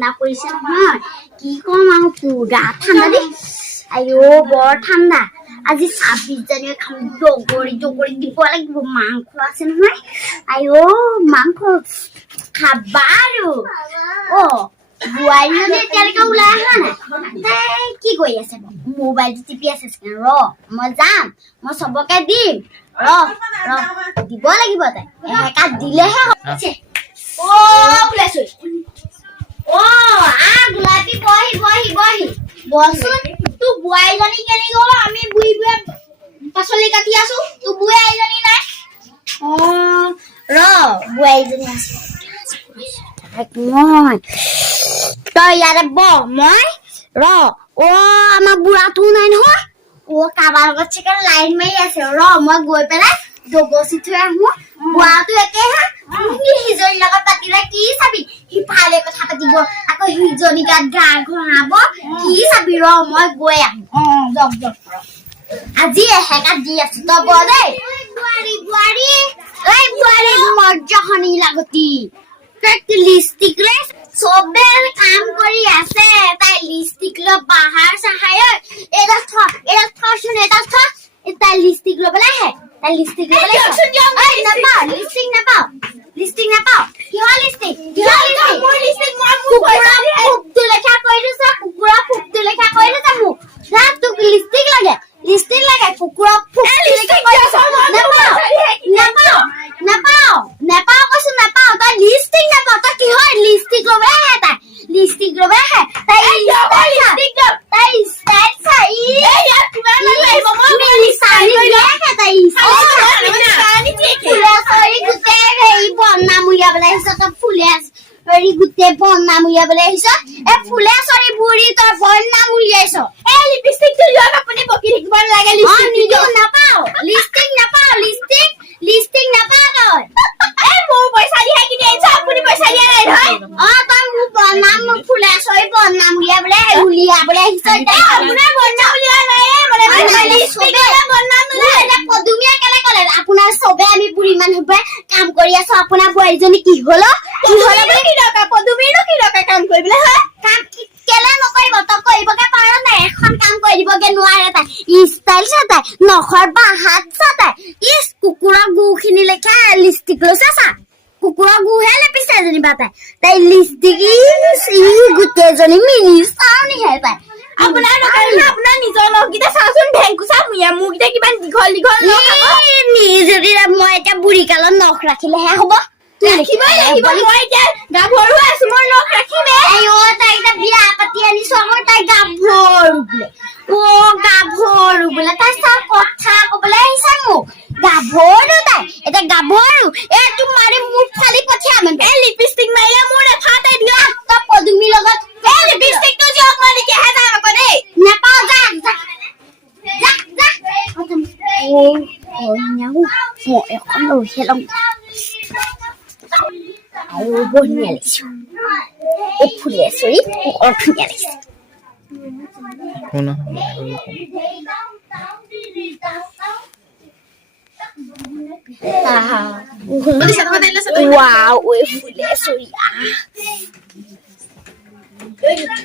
ঠাণ্ডা পৰিছে নহয় কি কম আৰু পুৰা ঠাণ্ডা দেই আইও বৰ ঠাণ্ডা আজি 26 জানুৱাৰী খাম দগৰি দিব লাগিব মাংস আছে নহয় আইও মাংস খাবা আৰু বোৱাৰীজনী এতিয়ালৈকে ওলাই অহা নাই কি কৰি আছে মোবাইলটো টিপি আছে ৰ মই যাম মই চবকে দিম ৰ দিব লাগিব তাই একা দিলেহে হৈছে ফুলেছো গোলাপী বহি বচোন তোৰ বোৱাৰীজনী কেনি গ'ল আমি বুঢ়ী পাচলি কাটি আছো তোৰ বোৱাৰীজনী নাই ৰ বোৱাৰীজনী আছে মই তই ইয়াৰে মই ৰ আমাৰ বুঢ়াটো নাই নহয় কাৰোবাৰ লগত চাগে লাইন মাৰি আছে ৰ মই গৈ পেলাই দগচি থৈ আহো বুঢ়াটো একেহে সিজনীৰ লগত পাতিলে কি চাবি সিফালে কথা পাতিব আকৌ সিজনী গাত গা ঘঁহাব কি চাবি ৰ মই গৈ আহো যক আজি এহেকাত দি আছো তই ব দেই বোৱাৰী মৰ্যখনি লাগতি লিপষ্টিক ৰে চবে কাম কৰি আছে তাই লিপষ্টিক ল বাহাৰ চাহায় এডাল থচোন এডাল থ তাই লিপষ্টিক ল'বলৈ আহে তাই লিপষ্টিক ল'বলৈ লিপষ্টিক নাপাও কিহৰ লিপষ্টিক ফুকটো লেখা কৰি দিছ কুকুৰা ফুকটো লেখা কৰি দিছ মোক তোক লিপষ্টিক লাগে কুকুৰা নাপাও কৈছো নাপাও তই লিপষ্টিক নাপাও তই কিহৰ লিপষ্টিক ল'বলৈ আহে তাই লিপষ্টিক ল'বলৈ আহে তাই ষ্টাইল চাই গোটেই বনাম উলিয়াবলৈ আহিছ ফুলে চৰি বুঢ়ী তই বনাম উলিয়াইছ লিপষ্টিকটো লোৱাক আপুনি বকি থাকিব নালাগে নাপাও লিপষ্টিক নাপাও তই মোৰ পইচা দিহে কিনি আনিছ আপুনি পইচা দিয়া নাই নহয় তই মোৰ বনাম ফুলে চৰি বনাম উলিয়াবলৈ আহিছ আপোনাৰ বনাম উলিওৱা নাই পদুমীয়া কেলে ক'লে আপোনাৰ চবে আমি বুঢ়ী মানুহবোৰে কাম কৰি আছো আপোনাৰ বোৱাৰীজনী কি হল পদুমীৰনো কি দৰকাৰ কাম কৰিবলৈ হয় কাম কেলে নকৰিব তই কৰিবগে পাৰ নাই এখন কাম কৰি দিবগে নোৱাৰে তাই ষ্টাইল চা তাই নখৰ বা হাত চা তাই কুকুৰৰ গুখিনি লেখা লিপষ্টিক লৈছে চা কুকুৰৰ গুহে লেপিছে যেনিবা তাই লিপষ্টিক গোটেইজনী মিনি চাওনিহে তাই আপোনাৰ নিজৰ নখকেইটা চাচোন ভেংকুচা মোৰকেইটা কিমান দীঘল যদি মই এতিয়া বুঢ়ী কালত নখ ৰাখিলেহে হ'ব ৰাখিবই লাগিব মই এতিয়া গাভৰু আছো মোৰ নখ ৰাখিমে তাই এতিয়া বিয়া পাতি আনিছো আমাৰ তাই গাভৰু বোলে তাই চব কথা ক'বলৈ আহিছে মোক গাভৰু তাই এতিয়া গাভৰু তোক মাৰি মুখ ফালি পঠিয়াম লিপষ্টিক মাৰিলে মোৰ এফাতে দিয়া তই পদুমীৰ লগত লিপষ্টিকটো দিয়ক মই দেখিহে যাম আকৌ দেই নেপাওঁ যা মই এখন লৈহে ল'ম আৰু বঢ়িয়া লাগিছে ফুলে চৰি বৰ ধুনীয়া লাগিছে wow ফুলে চৰি Hey!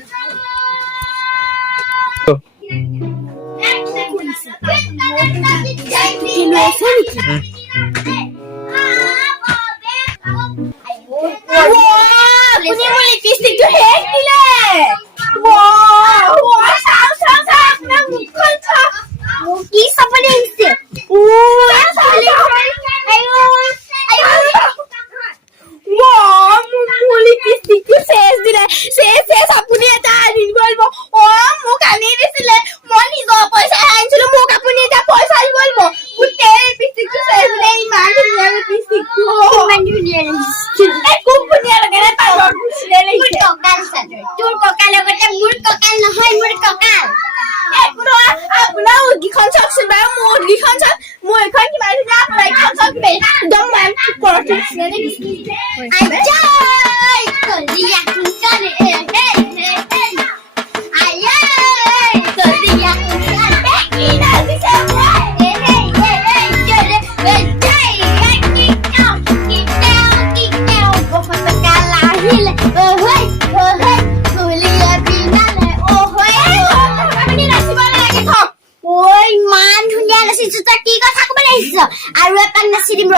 সুধিছো তই কি কথা ক'বলৈ আহিছ আৰু এপাক নাচি দিম ৰ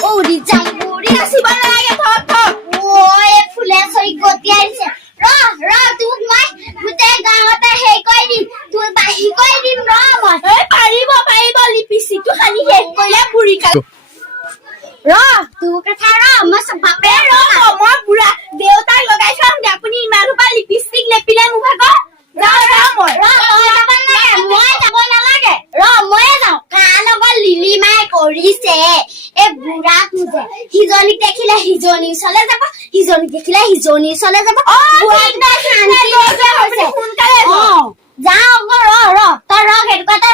ও ৰিজাম বুঢ়ী নাচিব নালাগে থক ঐ ফুলে চৰি গতি আহিছে ৰ তোক মই গোটেই গাঁৱতে হেই কৈ দিম তোৰ বাহি কৈ দিম ৰ মই পাৰিব লিপিষ্টিকটো সানি শেষ কৰিলে বুঢ়ী কাল তোৰ কথা মই চব বাপে মই বুঢ়া দেউতাক লগাই থম দে আপুনি ইমান সোপা লিপিষ্টিক লেপিলে মোক ভাগৰ মই যাব নালাগে ময়ে যাওঁ কাৰ লগত লিলিমাই কৰিছে এই বুঢ়াটো যে সিজনীক দেখিলে সিজনীৰ ওচৰলৈ যাব সিজনীক দেখিলে সিজনীৰ ওচৰলৈ যাব সোনকালে যাওঁ ৰ তই সেইটো কথা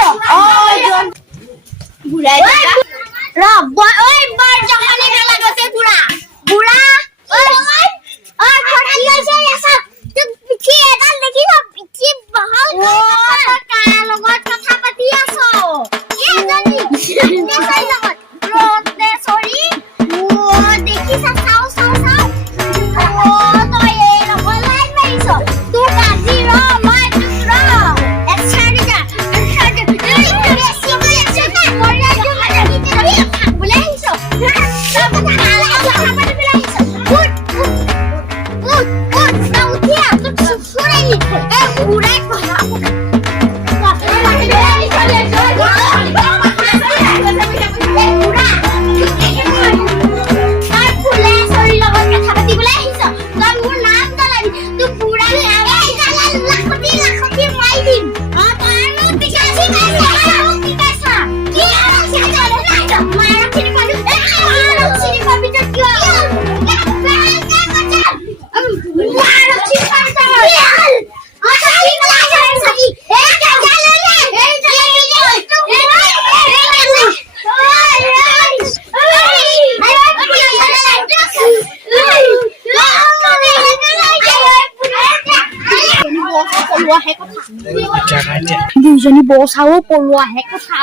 বুঢ়াই বৰ জহনি নালাগতে বুঢ়া পিঠি এডাল দেখিছ পিঠি বহল কাৰ লগত কথা পাতি আছ দেখিছা চাও তই এই লগত লাইন মাৰিছ তোৰ আজি মই দুইজনী বচাও পলোৱাহে কথা